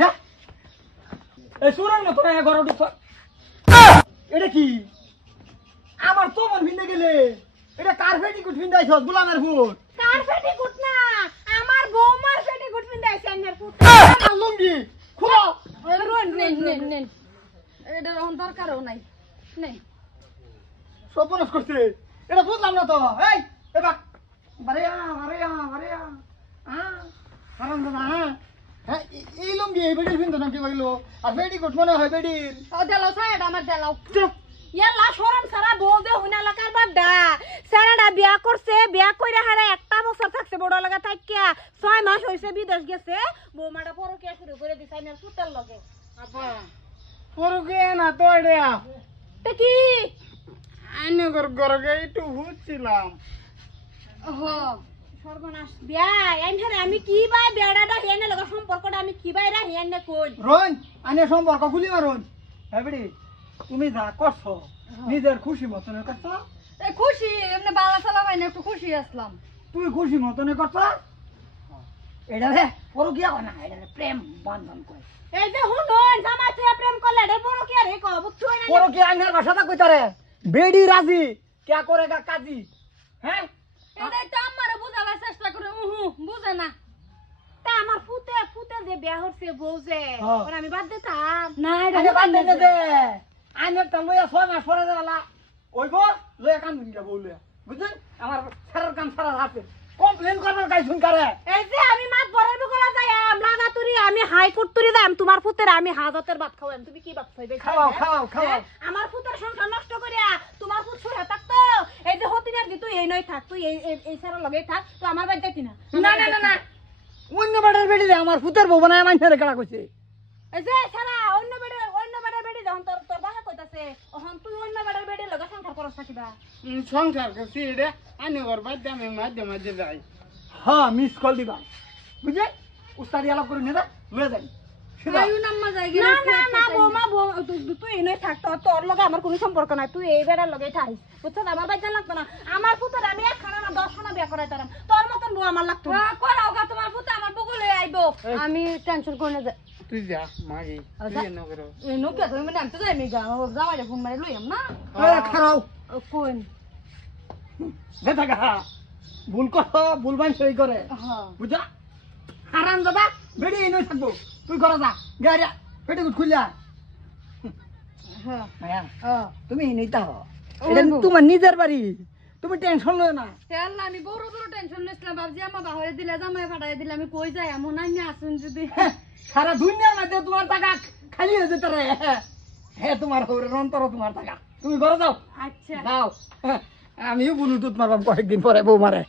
যা এই সুরের মতো না ঘর ঢুক এটা কি আমার তো মন ভিন্দে গেলে এটা কার পেটিকুট ভিন্দাইছ গোলামের ফুট কার পেটিকুট না আমার বৌমার পেটিকুট ভিন্দাইছে আমার ফুট আমার লুঙ্গি খুলো নেন এটা দরকারও নাই নেই সপনস করছে এটা বুঝলাম না তো এই এবার বারেয়া হারাম দাদা হ্যাঁ এই লুঙ্গি এই বেডির ভিন্দো নাকি বইলো আর পেটিকুট মনে হয় বেডির দেলাও সাইডা আমার দেলাও চুপ ইয়াল্লা শরম সারা বউ দে হুনা লাকার বাড্ডা সারাডা বিয়া করছে বিয়া কইরা হারা একটা বছর থাকছে বড় লাগা থাকিয়া 6 মাস হইছে বিদেশ গেছে বৌমাটা পরকিয়া শুরু করে দিছে আমার সুতের লগে আপা পরকে না তো এটা তে কি আইনে গরগে একটু বুঝছিলাম ওহো সর্বনাশ বিয়া এনহারে আমি কি বাই বেড়াটা হেনে লগা সম্পর্কটা আমি কি বাই রা হেনে কই রোন আইনে সম্পর্ক খুলি মারুন হ্যাঁ বেডি তুমি যা করছো নিজের খুশি মতনে করছো এ খুশি এমনি বালা সালা বাইনা একটু খুশি আসলাম তুই খুশি মতনে করছো এটা রে পরকিয়া কয় না এটা রে প্রেম বন্ধন কয় এই যে হুনন জামাই থেকে প্রেম করলে এটা বড় কি আর হে কব বুঝছই না পরকিয়া আইনের ভাষাটা কইতারে বেডি রাজি क्या करेगा काजी हैं এটাই তো আমারে বুঝাবার চেষ্টা করে বুঝে না তা আমার ফুতে যে বিয়া হচ্ছে বউ যে আর আমি বাদ দিতাম না আরে বাদ দে দে আইনে তলয়া 6 মাস পরে দেলা ওইগো লয়া কাম দিন বলে বুঝছেন আমার সারার কাম সারা হাতে কমপ্লেন করবার গাই শুন করে এই যে আমি মাত বরের বকলা যাইম লাগাতুরি আমি হাইকোর্ট তুরি যাইম তোমার ফুতের আমি হাজতের ভাত খাওয়াম তুমি কি ভাত খাইবে খাও আমার ফুতের সংসার নষ্ট করিয়া তোমার ফুত ছুড়া থাকতো এই যে হতিনার দি তুই এই নই থাক তুই এই সারা লগেই থাক তো আমার বাড়ি যাইতি না না অন্য বাড়ির বেডি রে আমার ফুতের বউ বানায় মাইনরে কাড়া কইছে এই যে সারা অন্য বাড়ির বেড়ি যখন তোর বাসা কইতাছে ওহন তুই অন্য বাড়ির বেড়ির লগে সংসার করছ থাকিবা সংসার করছি রে আনে ওর বাদ আমি মাঝে যাই হ্যাঁ মিস কল দিবা বুঝে উস্তাদি আলাপ করে নেদা লয়ে যাই আয়ু নাম্মা যাইগে না বৌমা তুই এনে থাক তোর লগে আমার কোনো সম্পর্ক নাই তুই এই বেড়ার লগে থাইস বুঝছ আমার বাইজা লাগতো না আমার পুত্র আমি একখানা না 10 খানা বিয়া করাইতাম তোর মতন বউ আমার লাগতো না করাও গা তোমার পুত্র আমার বগলে আইবো আমি টেনশন করে না তুই যা মাগি তুই এনে করো এই নোকে তুমি মানে আমি তো যাই মেগা জামাইরে ফোন মারি লইম না খারাও কোন দেখা গা ভুল ভুল বান সই করে হ্যাঁ বুঝা হারাম দাদা বেড়ি এনে থাকবো তুই ঘরে যা গাড়ি পেটে খুললা হ্যাঁ তুমি নিতা এটা তোমার নিজের বাড়ি তুমি টেনশন লয় না আল্লাহ আমি বড় টেনশন লইছিলাম বাবজি আমা বাহিরে দিলে জামাই ফাটাই দিলে আমি কই যাই এমন আইনি আসুন যদি সারা দুনিয়ার মধ্যে তোমার টাকা খালি হয়ে যেতে রে হ্যাঁ তোমার অন্তর তোমার টাকা তুমি ঘরে যাও আচ্ছা যাও আমিও ব্লুটুথ মারবাম কয়েকদিন পরে বউ মারে